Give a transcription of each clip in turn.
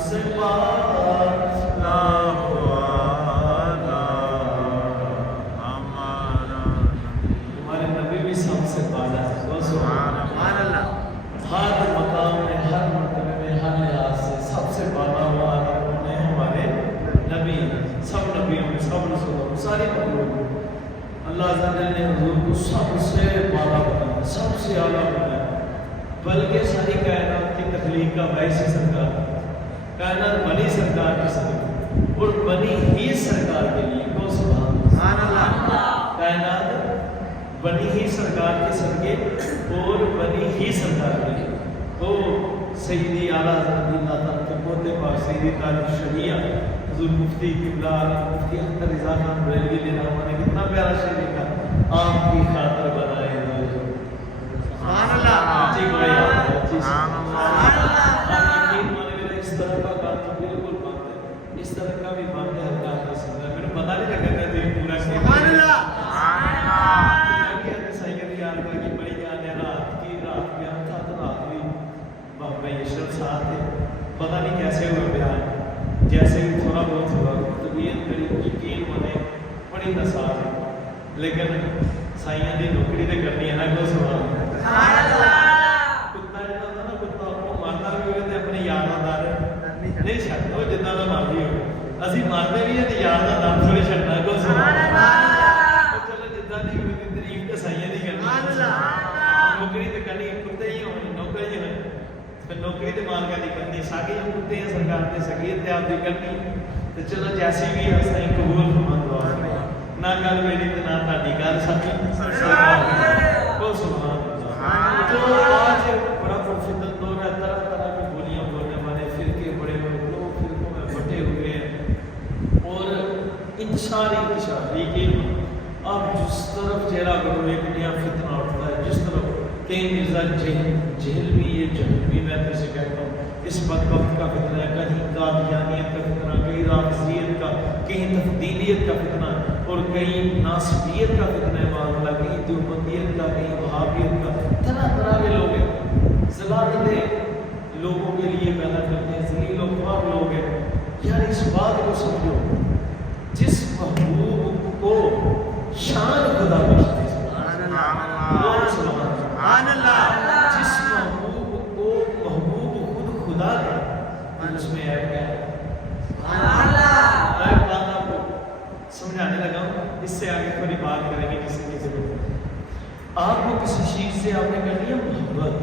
سے بالا ہمارا تمہارے نبی بھی سب سے بالا ہے. سبحان اللہ. ہر مقام میں، ہر مرتبے میں، ہر لحاظ سے سب سے بالا ہوا کون ہے؟ ہمارے نبی. سب نبیوں میں، سب رسولوں میں، ساری مخلوق میں اللہ عز و جل نے حضور کو سب سے بالا بنایا، سب سے اعلیٰ بنایا. بلکہ ساری کائنات کی تخلیق کا باعث سرکار، کائنات بنی سرکار کے ساتھ اور بنی ہی سرکار کے لیے. کو سبحان اللہ. کائنات بنی ہی سرکار کے صدقے اور بنی ہی سرکار کے لیے. وہ سیدی اعلیٰ حضرت اللہ تعالیٰ کے پوتے پاک سیدی تاج الشریعہ حضور مفتی قبلہ مفتی اختر رضا خان بریلوی علیہ الرحمہ نے کتنا پیارا شعر لکھا، آپ کی خاطر بنائے دو. سبحان اللہ. جی بڑے سبحان اللہ. اس طرح کا کام تو بالکل بند ہے، اس طرح کا بھی بند ہے. ہر کام کا سننا میرے پتا نہیں لگا کہ یہ پورا سبحان اللہ. بڑی یاد ہے رات کی بیان تھا تو رات بھی بابا یشرف ساتھ تھے. پتہ نہیں کیسے ہوئے بیان، جیسے بھی تھوڑا بہت ہوا طبیعت بڑی یقین بنے بڑی نساز ہے. لیکن سائیاں دی نوکری تو کرنی ہے نا. کو سبحان اللہ. کتا جہاں ہوتا نا، کتا کو مارنا بھی ہوئے تو اپنے یار کا در نہیں چھڈنا، وہ جتنا کا مرضی ہو. اسی مارتے بھی ہیں تو یار کا در تھوڑی چھڈنا. کو سبحان اللہ. چلو جتنا دی ہوئی تعریف تو سائیاں دی کرنی. نوکری تو کرنی، کتے ہی ہونے نوکر ہی ہونے. پھر نوکری تو مالکہ دی کرنی، ساگے ہم کتے ہیں سرکار نے سگیت تے آپ دی کرنی. تو چلو جیسی بھی ہے سائیں قبول فرما دعا. نہ گل میری تو نہ تہاڈی گل سچی. کو سبحان اللہ. تو آج بڑا پرفتن دور ہے، طرح طرح کی بولیاں بولنے والے فرقے بڑے بڑے لوگ فرقوں میں بٹے ہوئے ہیں. اور انتشار یقین اب جس طرف چہرہ کرو ایک نیا فتنہ اٹھتا ہے، جس طرف کہیں مرزا جہل بھی یہ جہل بھی میں تو اسے کہتا ہوں اس بدبخت کا فتنہ ہے. کہیں قادیانیت کا فتنہ، کہیں رافضیت کا، کہیں تفضیلیت کا فتنہ، اور کہیں ناصبیت کا فتنہ ہے. معاملہ کہیں دیوبندیت کا، کہیں وہابیت کا. طرح طرح کے لوگ ہیں، ذلالتیں لوگوں کے لیے پیدا کرتے ہیں، ذلیل و خوار لوگ ہیں. یار اس بات کو سمجھو، جس محبوب کو شان خدا بخشتے ہیں، سبحان اللہ. جس محبوب کو محبوب خود خدا ہے، اس میں عیب کیا ہے؟ میں بات آپ کو سمجھانے لگا ہوں، اس سے آگے تھوڑی بات کریں گے کسی کی ضرورت. آپ کو کسی چیز سے آپ نے کرنی ہے محبت،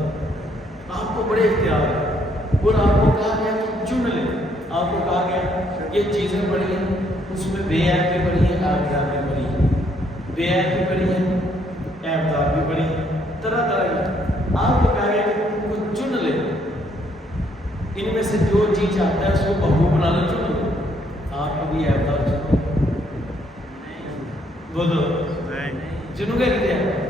آپ کو بڑے اختیار ہے، اور آپ کو کہا گیا کہ چن لیں. آپ کو کہا گیا یہ چیزیں بڑی ہیں، اس میں بے عیب بھی بڑی ہیں، عیبدار بھی بڑی ہیں. بے عیب بھی بڑی ہیں، عیبدار بھی بڑی ہیں، طرح طرح کی. آپ کو کہا گیا کہ ان کو چن لیں، ان میں سے جو چیز چاہتا ہے اس کو محبوب بنا لو. چن لو. آپ کو بھی عیبدار چنو. بولو جنوں کا کہتے ہیں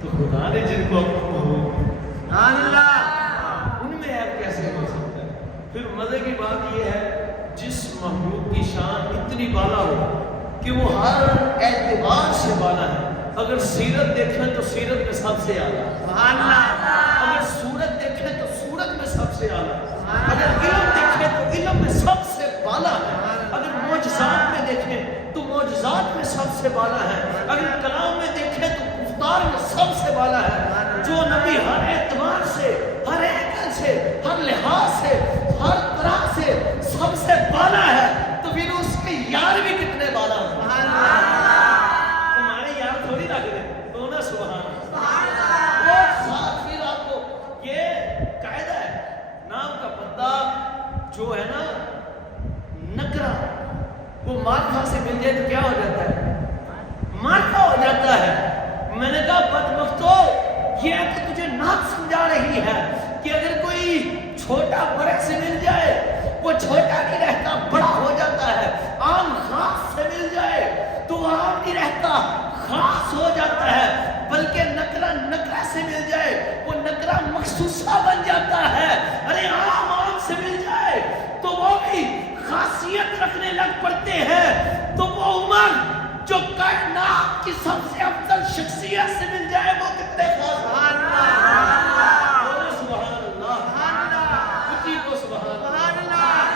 تو خدا نے جن کو محبوب اللہ ان میں عیب کیسے ہو سکتا ہے؟ پھر مزے کی بات یہ ہے جس محبوب کی شان اتنی بالا ہو کہ وہ ہر اعتبار سے بالا ہے. اگر سیرت دیکھیں تو سیرت میں سب سے اعلیٰ، اگر صورت دیکھیں تو صورت میں سب سے اعلیٰ، اگر علم دیکھیں تو علم میں سب سے بالا ہے، اگر معجزات میں دیکھیں تو معجزات میں سب سے بالا ہے، اگر کلام میں دیکھیں تو گفتار میں سب سے بالا ہے. جو نبی ہر اعتبار سے، ہر اینگل سے، ہر لحاظ سے، ہر طرح سے سب سے بالا ہے، تو پھر اس کے یار بھی کتنے بالا ہیں. تمہارے یار تھوڑی لگ رہے تو نا. سبحان اللہ. اور ساتھ پھر آپ کو یہ قاعدہ ہے، نام کا بندہ جو ہے نا نکرا، وہ معرفہ سے مل جائے تو کیا ہو جاتا ہے؟ معرفہ ہو جاتا ہے. میں نے کہا بدبختو، یہ ہے کہ تجھے ناک سمجھا رہی ہے کہ اگر کوئی چھوٹا بڑے سے مل جائے وہ چھوٹا نہیں رہتا، بڑا ہو جاتا ہے. عام خاص سے مل جائے تو وہ عام نہیں رہتا، خاص ہو جاتا ہے. بلکہ نکرا نکرا سے مل جائے وہ نکرا مخصوصہ بن جاتا ہے. ارے عام سے مل جائے تو وہ بھی خاصیت رکھنے لگ پڑتے ہیں. تو وہ عمر جو کائنات کی سب سے افضل شخصیت سے مل جائے وہ کتنے خاص. سبحان اللہ. سبحان اللہ. سبحان اللہ.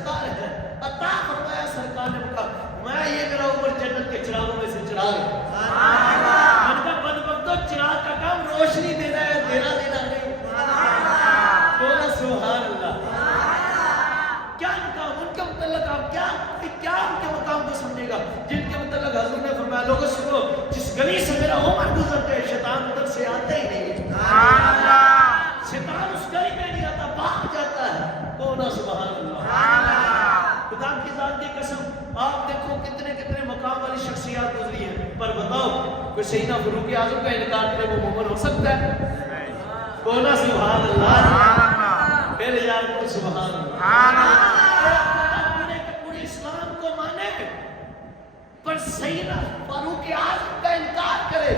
سرکار ہے، عطا فرمایا سرکار نے کہا میں یہ میرا عمر جنت کے چراغوں میں سے چراغ ہے۔ ان کا بدبختو چراغ کا کام روشنی دینا ہے، دینا نہیں۔ بولا سبحان اللہ۔ کیا مقام ان کے متعلق آپ کیا ان کے مقام کو سمجھے گا جن کے متعلق حضور نے فرمایا لوگوں سنو جس گلی سے میرا عمر گزرتے ہے شیطان ادھر سے آتا ہی نہیں ہے، شیطان اس گلی میں نہیں آتا، بھاگ جاتا ہے۔ بولا سبحان اللہ۔ خدا کی ذات کی قسم آپ دیکھو کتنے کتنے مقام والی شخصیات گزری ہیں، پر بتاؤ کوئی سیدنا فاروق اعظم کا انکار کرے وہ مومن ہو سکتا ہے؟ بولا سبحان اللہ۔ پھر یار کو سبحان اللہ۔ پورے اسلام کو مانے پر سیدنا فاروق اعظم کا انکار کرے،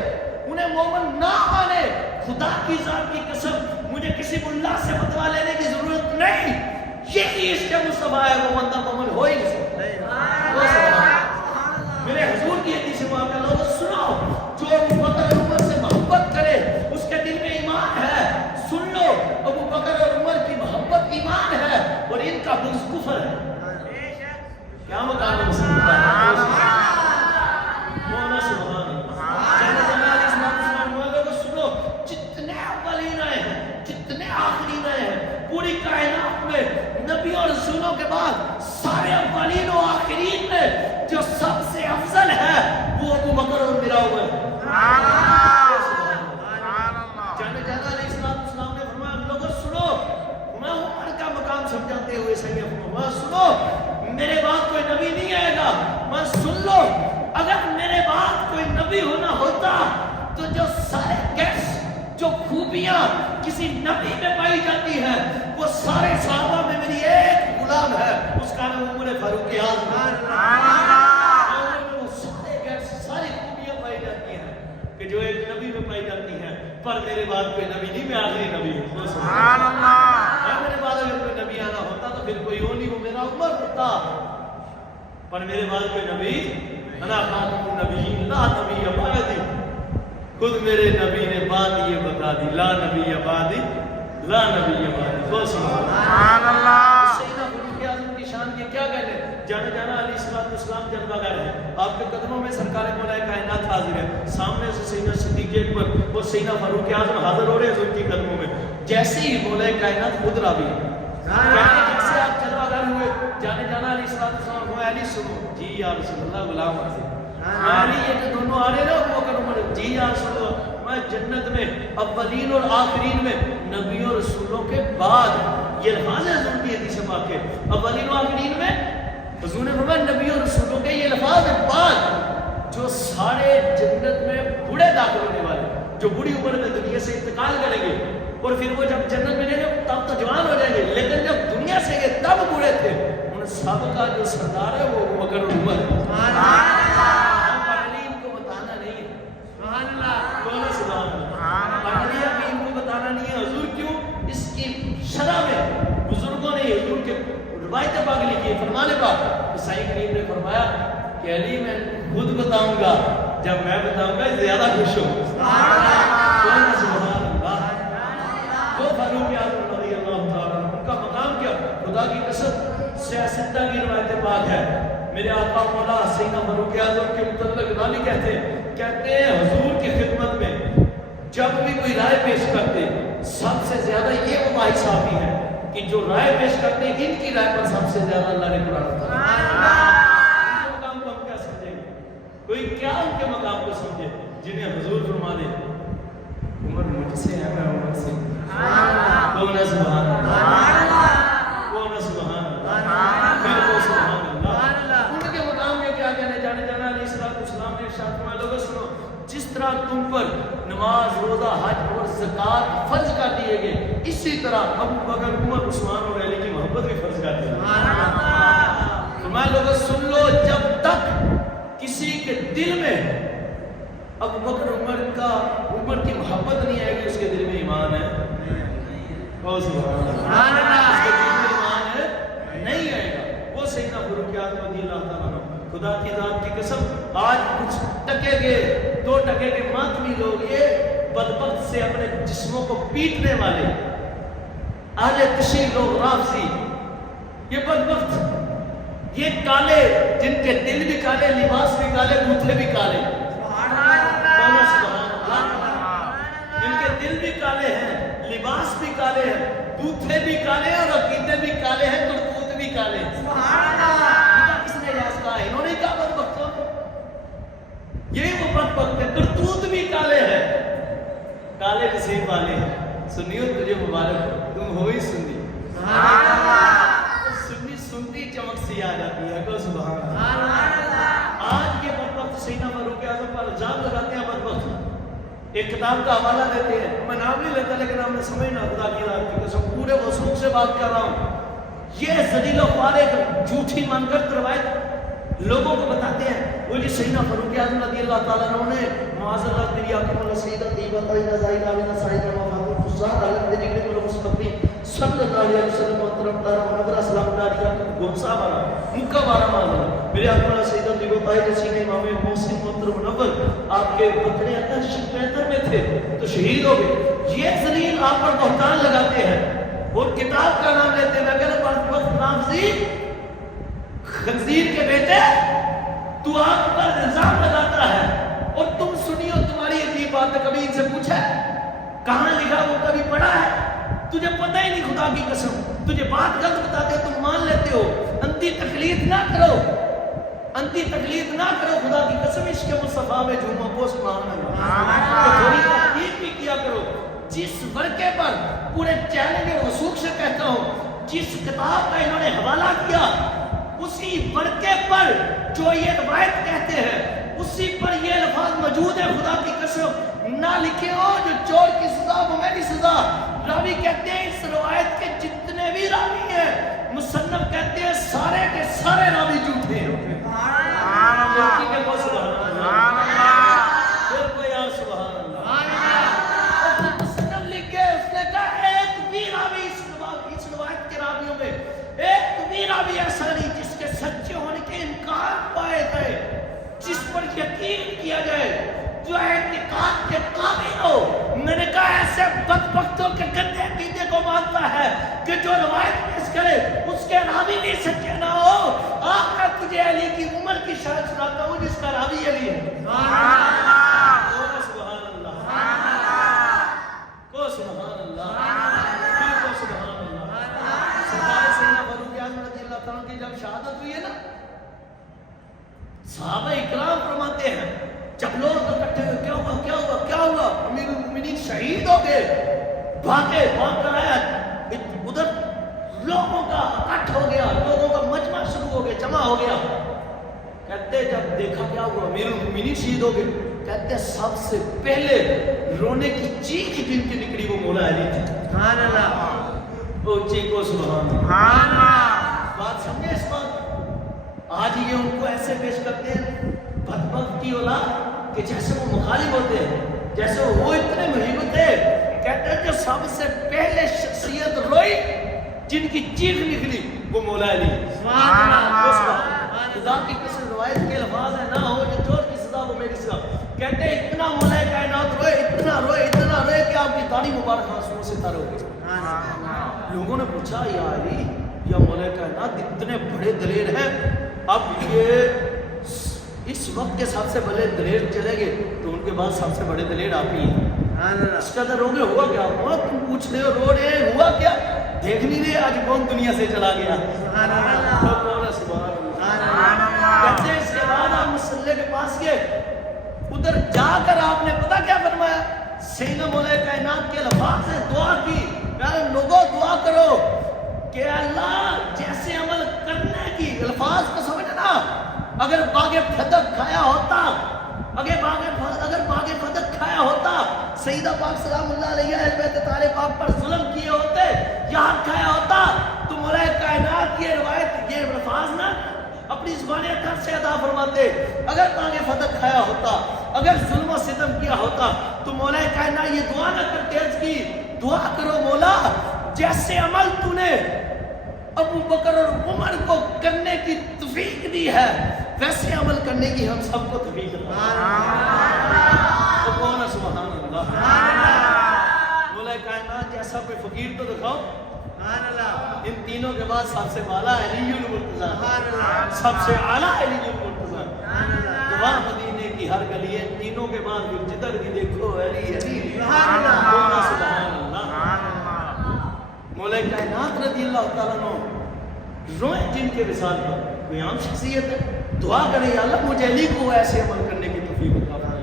انہیں مومن نہ مانے، خدا کی ذات کی قسم مجھے کسی ملا سے فتویٰ لینے کی ضرورت نہیں، یہی اس کے مصطفیٰ ہے، وہ بندہ مومن ہو ہی نہیں سکتا۔ میرے حضور کی حدیث مبارکہ لوگوں سنو، جو ابو بکر اور عمر سے محبت کرے اس کے دل میں ایمان ہے۔ سن لو ابو بکر اور عمر کی محبت ایمان ہے اور ان کا بغض کفر ہے۔ کیا مقام ہے مسلمان؟ مولا سبحان اللہ۔ سنو جتنے اولین آئے ہیں جتنے آخرین آئے ہیں پوری کائنات میں نبی اور رسولوں کے بعد سارے اولین و آخرین میں جو سب سے افضل ہے وہ ابو بکر اور میرا عمر ہے۔ جانا علیہ السلام نے فرمایا لوگوں سنو، میں عمر کا مقام سمجھاتے ہوئے فرمایا سنو میرے بعد کوئی نبی نہیں آئے گا، میں سن لو اگر میرے بعد کوئی نبی ہونا ہوتا تو جو سارے گیس جو خوبیاں کسی نبی میں پائی جاتی ہیں وہ سارے صحابہ میں میری ایک غلام ہے، اس کا نام عمر فاروق اعظم ہے۔ ساری خوبیاں پائی جاتی ہیں کہ جو ایک نبی میں پائی جاتی ہیں، پر میرے بعد کوئی نبی نہیں، میں آخری نبی ہوں۔ سبحان اللہ۔ میرے بعد اگر کوئی نبی آنا ہوتا تو پھر کوئی اور نہیں، وہ میرا عمر ہوتا، پر میرے بعد کوئی نبی انا خاتم النبیین لا نبی بعدی، خود میرے نبی نے بات یہ بتا دی لا نبی بعدی لا نبی بعدی۔ سبحان اللہ۔ سیدنا فاروق اعظم کی شان کے کیا کہنے، جانا علیہ السلام جلوہ گر ہے، آپ کے قدموں میں سرکار مولا کائنات حاضر ہے، سامنے سے سیدنا صدیق اکبر اور سیدنا فاروق اعظم حاضر ہو رہے ہیں حضور کی قدموں میں، جیسے ہی مولا کائنات خود راضی ہے، جیسے آپ جلوہ گر ہوئے، جانا علیہ السلام ہوئے علی سنو، جی یا رسول اللہ غلام حاضر، علی یہ کہ دونوں آ رہے نا وہ کروں جی یا رسول اللہ، میں جنت میں اولین اور آخرین میں نبیوں اور رسولوں کے بعد، یہ الفاظ ہے حضور کی حدیث پاک کے، اولین و آخرین میں حضور نے فرمایا نبیوں اور رسولوں کے یہ الفاظ ہیں بعد جو سارے جنت میں بوڑھے داخل ہونے والے جو بڑی عمر میں دنیا سے انتقال کریں گے اور پھر وہ جب جنت میں جائیں گے تب تو جوان ہو جائیں گے، لیکن جب دنیا سے گئے تب بوڑھے تھے، ان سب کا جو سردار ہے وہ ابو بکر اور عمر ہے۔ سبحان اللہ۔ علی ان کو بتانا نہیں ہے، سبحان اللہ، بولو سبحان اللہ۔ علی ابھی ان کو بتانا نہیں ہے، حضور کیوں؟ اس کی شرح میں بزرگوں نے حضور کے روایت پاک لکھی ہے، فرمان پاک عیسائی کریم نے فرمایا کہ علی میں خود بتاؤں گا، جب میں بتاؤں گا زیادہ خوش ہوں۔ سبحان اللہ، سبحان اللہ۔ وہ فاروق اعظم رضی اللہ تعالیٰ ان کا مقام کیا، خدا کی قسم سیاستہ کی روایت پاک ہے، میرے آقا مولا سیدنا فاروق اعظم کے متعلق نامی کہتے ہیں حضور کی خدمت میں جب بھی کوئی رائے پیش کرتے سب سے زیادہ یہ وہ بھائی صحابی ہیں کہ جو رائے پیش کرتے ہیں ان کی رائے پر سب سے زیادہ اللہ نے قرآن اتارا۔ ان کے مقام کو ہم کیا سمجھیں گے، کوئی کیا ان کے مقام کو سمجھے جنہیں حضور فرما دے عمر مجھ سے ہے میں عمر سے، بولنا سبحان اللہ، بولنا سبحان اللہ، پھر وہ سبحان اللہ۔ ان کے مقام میں کیا کہنے، جانا علیہ السلام نے ارشاد فرمایا لوگوں سنو جس طرح تم پر نماز روزہ حج اور زکات فرض کر دیے گئے اسی طرح ابو بکر عمر عثمان اور علی کی محبت بھی فرض کر دی۔ فرمایا لوگوں سن لو جب تک کسی کے دل میں ابو بکر عمر کی محبت نہیں آئے گی اس کے دل میں ایمان ہے، سبحان اللہ، اس کے دل میں ایمان ہے نہیں آئے گا۔ وہ سیدنا فاروق اعظم رضی اللہ تعالیٰ عنہ، خدا کی ذات کی قسم آج کچھ ٹکے گئے 2 ٹکے کے ماتمی لوگ یہ بدبخت سے اپنے جسموں کو پیٹنے والے اہل تشیع لوگ رافضی، یہ بدبخت یہ کالے جن کے دل بھی کالے، لباس بھی کالے، بوتھے بھی کالے، جن کے دل بھی کالے ہیں، لباس بھی کالے ہیں، بوتھے بھی کالے ہیں، اور عقیدے بھی کالے ہیں، کرتوت بھی کالے ہیں۔ کس نے یاد کہا ہے؟ انہوں نے کہا بدبختوں، یہی وہ بدبخت ہے، کرتوت بھی کالے ہیں، کالے نصیب والے ہیں۔ سنیو تجھے مبارک ہو، تم ہو ہی سنی، سنی سنتی چمک سی آ جاتی ہے، کہ سبحان اللہ۔ آج یہ بدبخت سیدنا فاروق اعظم پر الزام لگاتے ہیں بدبخت، ایک کتاب کا حوالہ دیتے ہیں، میں نام نہیں لیتا لیکن آپ نے سمجھنا، خدا کی رات کی قسم پورے وثوق سے بات کر رہا ہوں۔ یہ ذلیل و فارغ جھوٹی منگرد روایت لوگوں کو بتاتے ہیں، وہ جو سیدنا فاروق اعظم رضی اللہ تعالیٰ عنہ نے معاذ اللہ میری آنکھوں میں سیدہ طیبہ طیبہ زائدہ بنا سائدہ وفاق الفساد علم دے نگری کو مصطفی صلی اللہ علیہ وسلم محترم دارہ منور اسلام داریہ گمسا بارا مکہ بارا مانا میرے آنکھوں میں سیدہ طیبہ طیبہ سینہ امام محسن محترم منور آپ کے بطنے اندر شکریتر میں تھے تو شہید ہو گئے۔ یہ ذلیل آپ پر بہتان لگاتے ہیں اور کتاب کا نام لیتے ہیں، میں کہتا ہوں وقت نامزی خنزیر کے بیٹے تو آپ پر الزام لگاتا ہے، اور تم سنیو تمہاری عجیب بات ہے، کبھی ان سے پوچھا ہے کہاں لکھا، وہ کبھی پڑھا ہے؟ تجھے پتہ ہی نہیں، خدا کی قسم تجھے بات غلط بتاتے ہو، تم مان لیتے ہو۔ انتی تقلید نہ کرو، انتی تقلید نہ کرو، خدا کی قسم عشق مصطفیٰ میں جھومو پوسٹ ماننا، تھوڑی تحقیق بھی کیا کرو۔ جس ورقے پر پورے چیلنج اور وثوق سے کہتا ہوں، جس کتاب کا انہوں نے حوالہ کیا، اسی ورقے پر جو یہ روایت کہتے ہیں اسی پر یہ الفاظ موجود ہے، خدا کی قسم نہ لکھے ہو جو چور کی سزا وہ میری سزا۔ راوی کہتے ہیں اس روایت کے جتنے بھی راوی ہیں، مصنف کہتے ہیں سارے کے سارے راوی جھوٹے ہیں۔ پھر کوئی اور سبحان اللہ، مصنف لکھ کے اس نے کہا ایک بھی راوی اس روایت کے راویوں میں ایک بھی راوی ایسا نہیں جس کے سچے ہونے کے امکان پائے گئے، جس پر یقین کیا جائے، جو اعتقاد کے قابل ہو۔ میں نے کہا ایسے بدبختوں کے گندے عقیدے کو مانتا ہے کہ جو روایت پیش کرے اس کے راوی بھی سچے نہ ہو۔ آج میں تجھے علی کی عمر کی شاید سناتا ہوں جس کا راوی علی ہے۔ سبحان اللہ، کو سبحان اللہ، کو سبحان اللہ۔ سرکار سیدنا فاروق اعظم رضی اللہ تعالیٰ کی جب شہادت ہوئی ہے نا، صحابہ اکرام فرماتے ہیں جب لوگ اکٹھے ہوئے کیا ہوا کیا ہوا کیا ہوا، امیر المومنین شہید ہو گئے، بھاگے بھاگ کر آیا، ادھر لوگوں کا اکٹھ ہو گیا، لوگوں کا مجمع شروع ہو گیا، جمع ہو گیا۔ کہتے جب دیکھا کیا ہوا امیر المومنین شہید ہو گئے، کہتے سب سے پہلے رونے کی چیخ جن کی نکلی وہ مولا علی تھی۔ سبحان اللہ، وہ چیخو سبحان اللہ۔ بات سمجھے اس بات؟ آج یہ ان کو ایسے پیش کرتے ہیں بدبخت کی اولاد کہ جیسے وہ مخالف ہوتے ہیں، جیسے وہ اتنے محب تھے۔ کہتے ہیں کہ سب سے پہلے شخصیت روئی جن کی چیخ نکلی وہ مولا علی۔ سبحان اللہ، خدا کی قسم روایت کے الفاظ ہیں، نہ ہو جو چور کی سزا وہ میری سزا۔ کہتے ہیں اتنا مولا کائنات روئے، اتنا روئے، اتنا روئے کہ آپ کی داڑھی مبارک آنسوؤں سے تر ہو گئی۔ لوگوں نے پوچھا یا علی یا مولا کائنات اتنے بڑے دلیر ہیں، اب یہ اس وقت کے سب سے بڑے دلیر چلے گئے تو ان کے بعد سب سے بڑے دلیر آپ ہی ہیں۔ اس کا رو گے ہوا کیا ہوا، تم پوچھ رہے ہو رو رہے ہیں ہوا کیا، دیکھ نہیں رہے آج کون دنیا سے چلا گیا۔ کہتے ہیں اس کے بعد آپ مسلح کے پاس گئے، ادھر جا کر آپ نے پتا کیا فرمایا، سیدنا مولا کائنات کے الفاظ سے دعا کی، پیارے لوگوں دعا کرو کہ اللہ جیسے عمل کرنے کی، الفاظ کو سمجھنا، اگر باغ فتق کھایا ہوتا، اگر باغ فتق کھایا ہوتا، سیدہ پاک سلام اللہ علیہ اہل بیت طاہر پاک پر ظلم کیے ہوتے، یہاں کھایا ہوتا تو مولا کائنات یہ روایت یہ الفاظ نہ اپنی زبان اطہر سے ادا فرماتے، اگر باغ فتق کھایا ہوتا، اگر ظلم و ستم کیا ہوتا تو مولا کائنات یہ دعا نہ کرتے اس کی، دعا کرو مولا جیسے عمل تو نے ابو بکر اور عمر کو کرنے کی توفیق دی ہے ویسے عمل کرنے کی ہم سب کو توفیق دے۔ تو کون ہے سبحان اللہ؟ مولا کائنات جیسا کوئی فقیر تو دکھاؤ۔ ان تینوں کے بعد سب سے بالا علی المرتضیٰ، سب سے اعلیٰ علی المرتضیٰ. وہاں مدینے کی ہر گلی ہے، تینوں کے بعد پھر جدھر بھی دیکھو علی علی. سبحان اللہ. مولا کائنات رضی اللہ تعالیٰ عنہ روئیں جن کے وصال پر. کوئی عام شخصیت ہے، دعا کرے یا اللہ مجھے علی کو ایسے عمل کرنے کی توفیق عطا فرمائے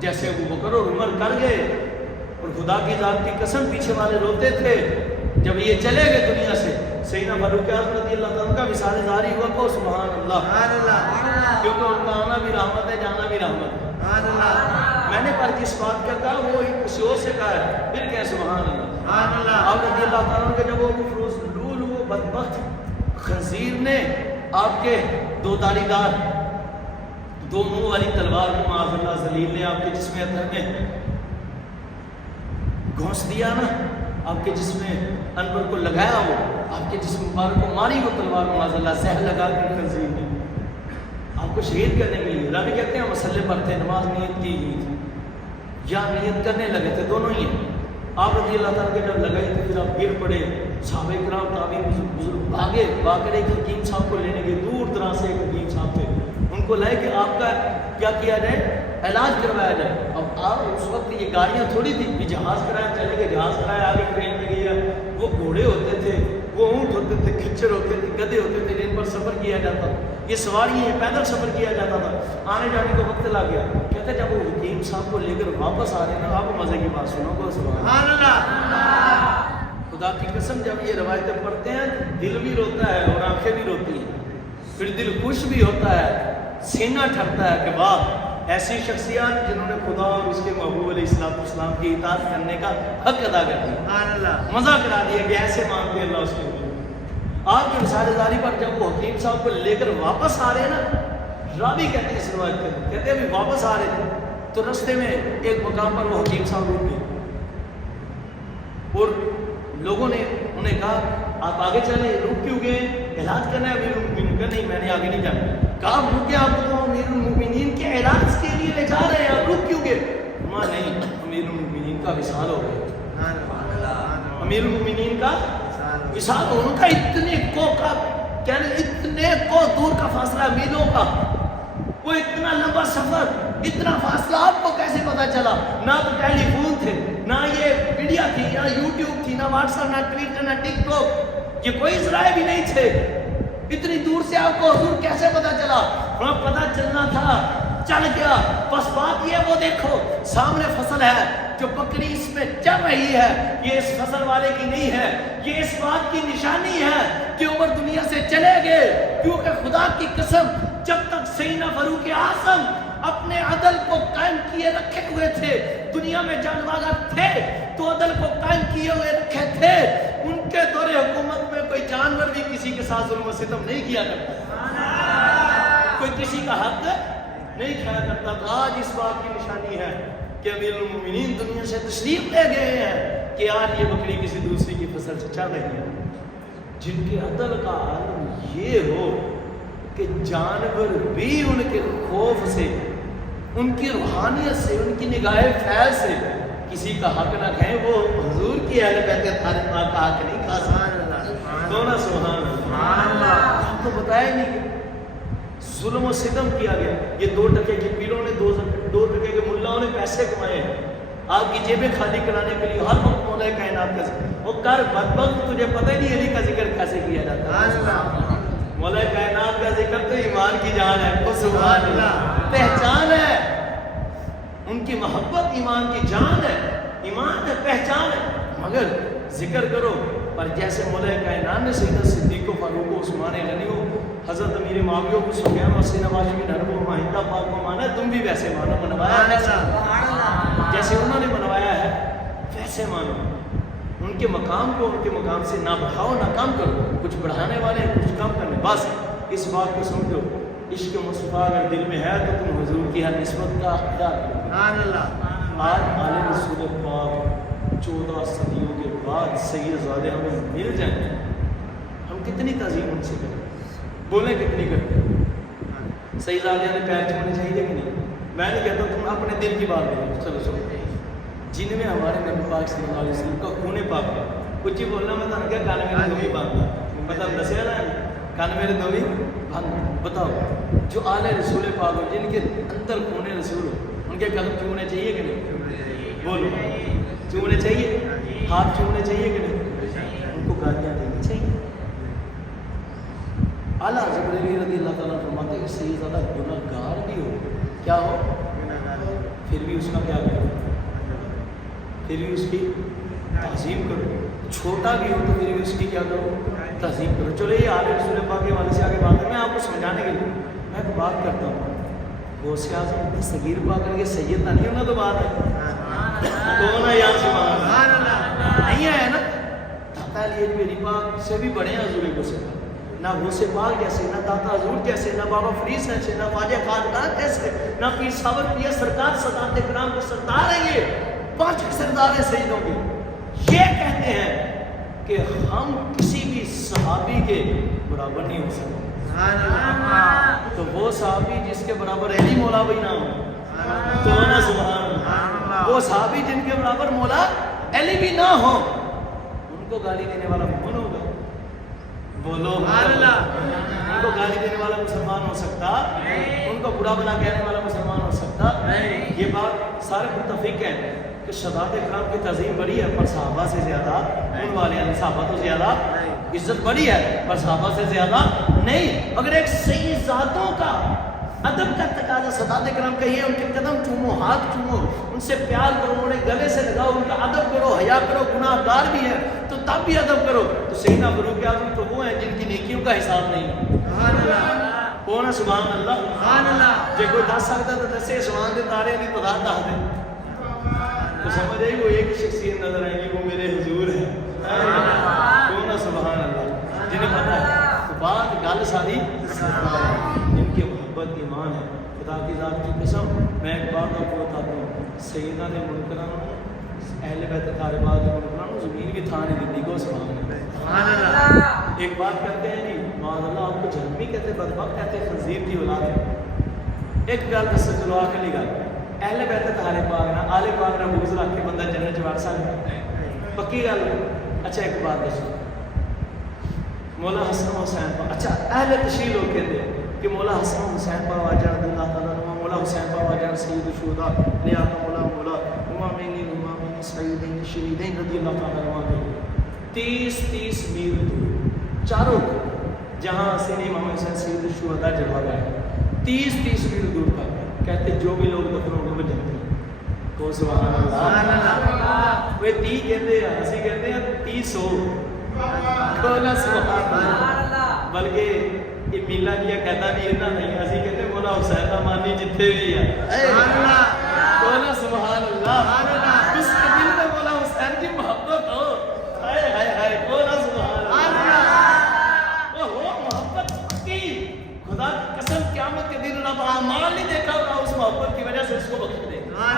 جیسے ابو بکر اور عمر کر گئے. اور خدا کی ذات کی قسم پیچھے والے روتے تھے جب یہ چلے گئے دنیا سے. سیدنا فاروق اعظم رضی اللہ تعالیٰ کا وصال جاری ہوا کو سبحان اللہ. کیونکہ ان کا آنا بھی رحمت ہے، جانا بھی رحمت ہے. میں نے پر جس بات کا کہا وہ کسی اور سے کہا ہے، پھر کہ سبحان اللہ. آپ رضی اللہ تعالیٰ کے جب وہ فروز لول وہ بدبخت خنزیر نے آپ کے دو داڑھی دار دو منہ والی تلوار کو معاذ اللہ ذلیل نے آپ کے جسم اطہر میں گھونس دیا نا، آپ کے جسم انور کو لگایا، وہ آپ کے جسم مبارک کو ماری وہ تلوار معاذ اللہ زہر لگا کر خنزیر نے آپ کو شہید کرنے کے لیے. رابی کہتے ہیں مسلح پر تھے، نماز نیت کی ہوئی تھی یا نیت کرنے لگے تھے، دونوں ہی. آپ رضی اللہ تعالیٰ کے جب لگائی تو پھر آپ گر پڑے. صحابہ کرام تابعین بزرگ آگے باقر ایک حکیم صاحب کو لینے گئے، دور دراز سے ایک حکیم صاحب تھے. ان کو لائے کہ آپ کا کیا کیا جائے، علاج کروایا جائے. اب آپ اس وقت یہ گاڑیاں تھوڑی تھی کہ جہاز کرایا چلے گئے، جہاز کرایا آگے ٹرین میں گیا. وہ گھوڑے ہوتے تھے، وہ اونٹ ہوتے تھے، کھچر ہوتے تھے، گدھے ہوتے تھے جن پر سفر کیا جاتا تھا. یہ سواری ہے، پیدل سفر کیا جاتا تھا. آنے جانے کو وقت لگ گیا. کہتے جب وہ حکیم صاحب کو لے کر واپس آ رہے ہیں نا، آپ مزے کی بات سنو کو سبحان اللہ. خدا کی قسم جب یہ روایتیں پڑھتے ہیں دل بھی روتا ہے اور آنکھیں بھی روتی ہیں. پھر دل خوش بھی ہوتا ہے، سینہ ٹھرتا ہے کہ واہ، ایسی شخصیات جنہوں نے خدا اور اس کے محبوب علیہ السلام کی اطاعت کرنے کا حق ادا کر دیا، مزہ کرا دیا کہ ایسے مانگتے اللہ اس کے لیے. آپ کے وصال زاری پر جب وہ حکیم صاحب کو لے کر واپس آ رہے ہیں نا، راوی کہتے ہیں اس روایت کے، کہتے ہیں ابھی واپس آ رہے تھے تو رستے میں ایک مقام پر وہ حکیم صاحب رک گئے اور لوگوں نے انہیں کہا آپ آگے چلیں. رک کیوں گئے؟ علاج کرنا ہے امیر المومنین کا. نہیں، میں نے آگے نہیں جانا. کہا رک گیا، آپ تو امیر المومنین کے علاج کے لیے لے جا رہے ہیں، آپ رک کیوں گئے؟ نہیں، امیر المومنین کا وصال ہو گیا. امیر المومنین کا وصال ہو، ان کا اتنے کو دور کا فاصلہ میلوں کا، وہ اتنا لمبا سفر، اتنا فاصلہ آپ کو کیسے پتا چلا؟ نہ تو ٹیلی فون تھے، نہ یہ میڈیا تھی، نہ یوٹیوب تھی، نہ واٹس ایپ، نہ ٹویٹر، نہ ٹک ٹاک، یہ کوئی ذرائع بھی نہیں تھے. اتنی دور سے آپ کو حضور کیسے پتا چلا؟ وہاں پتا چلنا تھا، چل گیا. بس بات یہ وہ دیکھو سامنے فصل ہے، جو بکری اس میں چل رہی ہے یہ اس فصل والے کی نہیں ہے، یہ اس بات کی نشانی ہے کہ عمر دنیا سے چلے گئے. کیونکہ خدا کی قسم جب تک سیدنا فاروق اعظم اپنے عدل کو قائم کیے رکھے ہوئے تھے، دنیا میں جانور تھے تو عدل کو قائم کیے ہوئے رکھے تھے. ان کے دور حکومت میں کوئی جانور بھی کسی کے ساتھ ظلم و ستم نہیں کیا کرتا، کوئی کسی کا حق نہیں کھایا کرتا تھا. آج اس بات کی نشانی ہے کہ امیر المومنین دنیا سے تشریف لے گئے ہیں کہ آج یہ بکری کسی دوسری کی فصل سے چل رہی ہے. جن کے عدل کا عالم یہ ہو کہ جانور بھی ان کے خوف سے، ان کی روحانیت سے، ان کی نگاہ فیض سے کسی کا حق نہ کھائیں، وہ حضور کی اہل بیت طاہرہ کا حق نہیں کھا سکتے. دونوں سبحان اللہ. ہم تو بتایا ہی نہیں کہ ظلم و ستم کیا گیا. یہ 2 ٹکے کے پیروں نے 2 ٹکے کے ملاؤں نے پیسے کمائے ہیں آپ کی جیبیں خالی کرانے کے لیے. ہر وقت مولا کائنات کا وہ کر بدبخت، تجھے پتہ ہی نہیں علی کا ذکر کیسے کیا جاتا ہے. مولا کائنات کا ذکر تو ایمان کی جان ہے. سبحان اللہ. پہچان ہے ان کی محبت، ایمان کی جان ہے، ایمان ہے، پہچان ہے. مگر ذکر کرو پر جیسے مولا کائنات نے سیدنا صدیق و فاروق و عثمان غنی و حضرت امیر معاویہ کو سفیان و سیدنا واجب بن حرب و ماہندہ پاک کو مانا ہے، تم بھی ویسے مانو. منوایا ہے جیسے انہوں نے منوایا ہے ویسے مانو. ان کے مقام کو ان کے مقام سے نہ بڑھاؤ نہ کم کرو. کچھ بڑھانے والے ہیں، کچھ کم کرنے. بس اس بات کو سمجھو، عشق مصطفیٰ اگر دل میں ہے تو تم حضور کی ہر نسبت کا حقدار ہو. آج عالم رسول پاک 14 صدیوں کے بعد سید زادے ہمیں مل جائیں، ہم کتنی تعظیم ان سے کریں، بولیں کتنی کرتے. سید زادے نے پیر چھوڑنے چاہیے کہ نہیں؟ میں نہیں کہتا تم اپنے دل کی بات کرو. چلو چلو، جن میں ہمارے نبی پاک صلی اللہ علیہ وسلم کا خون پاک ہے. کچھ ہی بولنا میں تو کیا کان میرے دو ہی باندھا، مطلب دسیا نا کان میرے دو ہی باندھا. بتاؤ جو آل رسول پاک ہو، جن کے اندر خون رسول ہو، ان کے قدم چومنے چاہیے کہ نہیں؟ بولو، چومنے چاہیے؟ ہاتھ چومنے چاہیے کہ نہیں؟ ان کو گالیاں دینی چاہیے؟ اعلیٰ حضرت علی رضی اللہ تعالیٰ فرماتے ہیں کہ سید زیادہ گناہ گار بھی ہو، کیا ہو، پھر بھی اس کا کیا کرو، پھر بھی اس کی تعظیم کرو، چھوٹا بھی ہو تو پھر بھی اس کی کیا کرو، تعظیم کرو۔ چلو یہ آل رسول پاک کے والے سے آگے بات ہے، میں آپ کو سمجھانے کے لیے میں ایک بات کرتا ہوں، غوث اعظم صغیر پاک کر کے سید نہ نہیں ہونا تو بات ہے کون ہے یہاں سبحان اللہ نہیں ہے نا؟ داتا علی میری پاک سے بھی بڑے ہیں حضور کو سے، نہ غوث پاک جیسے، نہ داتا حضور جیسے، نہ بابا فرید جیسے، نہ خواجہ خادقان جیسے، نہ پیر صابر پیر سرکار سادات کرام کے سردار ہیں، یہ 5 سردار ہیں سیدوں کے۔ یہ کہتے ہیں کہ ہم کسی بھی صحابی کے برابر نہیں ہو سکتے، تو وہ صحابی جس کے برابر علی مولا بھی نہ ہو تو نا سبحان اللہ، وہ صحابی جن کے برابر مولا علی بھی نہ ہو ان کو گالی دینے والا کون ہوگا؟ بولو ان کو گالی دینے والا مسلمان ہو سکتا؟ ان کو برا بنا کہنے والا مسلمان ہو سکتا؟ یہ بات سارے متفق ہیں کہ شہداء کرام کی تعظیم بڑی ہے، پر صحابہ سے زیادہ ان والے صحابہ تو زیادہ عزت بڑی ہے، پر صحابہ سے زیادہ نہیں۔ اگر ایک سید ذاتوں کا ادب کا تقاضا شہداء کرام کا یہ، ان کے قدم چومو، ہاتھ چومو، ان سے پیار کرو، انہیں گلے سے لگاؤ، ان کا ادب کرو، حیا کرو، گناہ گار بھی ہے تو تب بھی ادب کرو، تو سیدنا فاروق اعظم تو وہ ہیں جن کی نیکیوں کا حساب نہیں۔ کون ہے سبحان اللہ؟ جے کوئی دس سکتا تو دسے، سبحان دے تارے دی تعداد دس دے تو سمجھ آئی وہ ایک شخصیت نظر آئے گی، وہ میرے حضور ہے۔ کون ہے سبحان اللہ؟ جنہیں پتا ہے تو بات گل ساری جن کی محبت ایمان ہے، خدا کی ذات کی قسم میں ایک بات آپ کو بتاتا ہوں، سیدنا نے منکران اہل بیت طالبات کے منکران زمین کی تھا نہیں دیتی کو سبحان اللہ۔ ایک بات کرتے ہیں نہیں معاذ اللہ، آپ کو جہنمی کہتے، بدبخت کہتے، خنزیر کی اولاد ہے۔ ایک گل دس چلو آخری گل، اہل بیت طالب پاک نہ آل پاک نہ بغض رکھ کے بندہ جنت چ وڑ سکتا ہے؟ پکی گل۔ اچھا ایک بات دسو، مولا حسن حسین پاک، اچھا اہل تشیع لوگ کہتے ہیں کہ مولا حسن حسین پاک واجہ رضی اللہ تعالیٰ عنہ، مولا حسین پاک واجہ سید الشہداء نیاز مولا مولا امامین سعیدین شہیدین رضی اللہ تعالیٰ عنہ 30 میل دور چاروں جہاں سے امام حسین سید الشہداء جلوہ گئے 30 میل دور تک کہتے جو بھی لوگ دفن ہو گئے وہ جنتی کو سبحان اللہ۔ وہ 30 کہتے ہیں، اسی کہتے ہیں 30 ہو کھولا سبحان اللہ، بلکہ یہ میلا کیا کہتا بھی اتنا نہیں، اسی کہتے ہیں مولا حسین مانی جتنے بھی ہے کھولا سبحان اللہ، اس کے دل میں مولا حسین کی محبت ہو، ہائے ہائے ہائے کھولا سبحان اللہ، وہ ہو محبت پکی، خدا کی قسم قیامت کے دن رب اعمال نہیں دیکھا ہوگا، اس محبت کی وجہ سے اس کو بخش دے۔ میں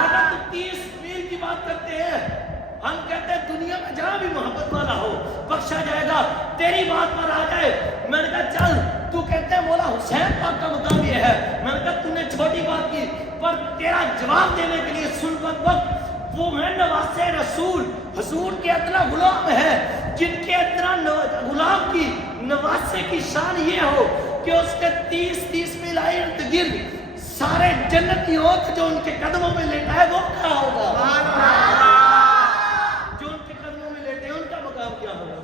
نے کہا تو 30 میل کی بات کرتے ہیں، ہم کہتے ہیں دنیا میں جہاں بھی محبت والا ہو بخشا جائے گا، تیری بات پر آ جائے، میں نے کہا چل تو کہتے ہیں مولا حسین پاک کا مقام یہ ہے، میں نے کہا تم نے چھوٹی بات کی، پر تیرا جواب دینے کے لیے سن وقت وہ ہے نواسے رسول، حضور کے اتنا غلام ہے جن کے اتنا غلام کی نواسے کی شان یہ ہو کہ اس کے 30 میل ارد گرد سارے جنتی ہو تو جو ان کے قدموں میں لیٹا ہے وہ کیا ہوگا؟ جو ان کے قدموں میں لیٹے ہیں ان کا مقام کیا ہوگا؟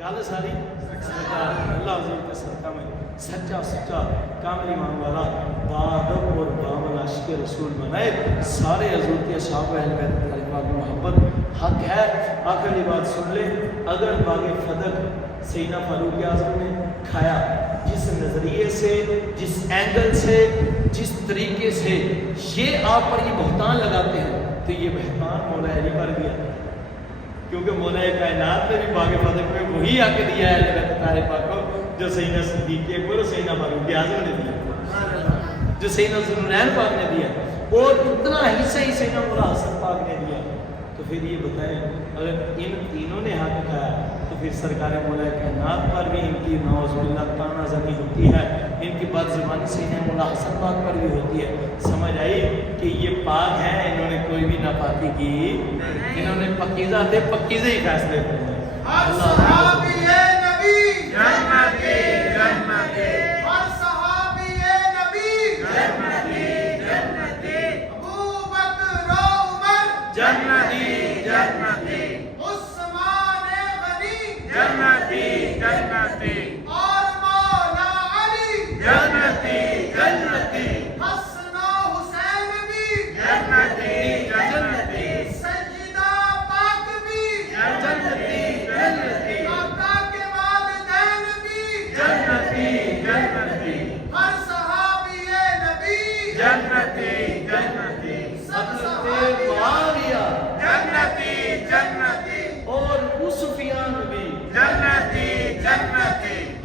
گال ساری اللہ حضور کے صدقہ میں سچا کامل ایمان والا بادب اور بامل عاشق رسول بنائے، سارے حضور کے اصحاب اہل بیت طالبات کی محبت حق ہے۔ آخری بات سن لے، اگر باغ فدق سیدنا فاروق اعظم نے کھایا، جس نظریے سے، جس اینگل سے، جس طریقے سے یہ آپ پر یہ بہتان لگاتے ہیں تو یہ بہتان مولا علی پر بھی ہے، کیونکہ مولا کائنات نے بھی باغ فدق میں وہی آ کے دیا ہے اہل بیت طالبات کو جو سیدنا صدیق اکبر اور سیدنا فاروق اعظم نے دیا، جو سیدنا ذوالنورین پاک نے دیا، اور اتنا حصہ ہی سیدنا مولا حسن پاک نے دیا۔ تو پھر یہ بتائیں اگر ان تینوں نے حق کھایا تو پھر سرکار مولا کائنات پر بھی ان کی نعوذ باللہ تانا زنی ہوتی ہے، ان کی بد زبانی سیدنا مولا حسن پاک پر بھی ہوتی ہے۔ سمجھ آئی کہ یہ پاک ہیں، انہوں نے کوئی بھی ناپاکی کی، انہوں نے پکیزہ تھے، پکیزے ہی فیصلے کرنے۔ اللہ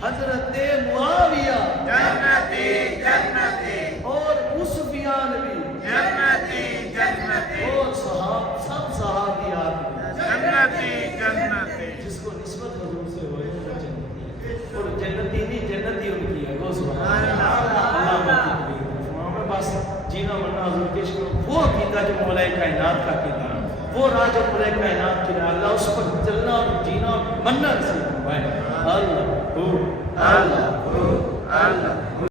حضرت معاویہ جنتی جنتی اور عثمان بھی جنتی جنتی اور سب صحابیات بھی جنتی جنتی جس کو نسبت حضور سے ہوئے وہ جنتی ہے اور جنتی نہیں جنتی ان کی ہے وہ سبحان اللہ ہمیں بس جینا مرنا حضور کے عشق میں وہ عقیدہ جو مولا کائنات کا عقیدہ وہ راج مولا کائنات کی اللہ اس پر چلنا اور جینا اور مرنا نصیب فرمائے اللہ اللہ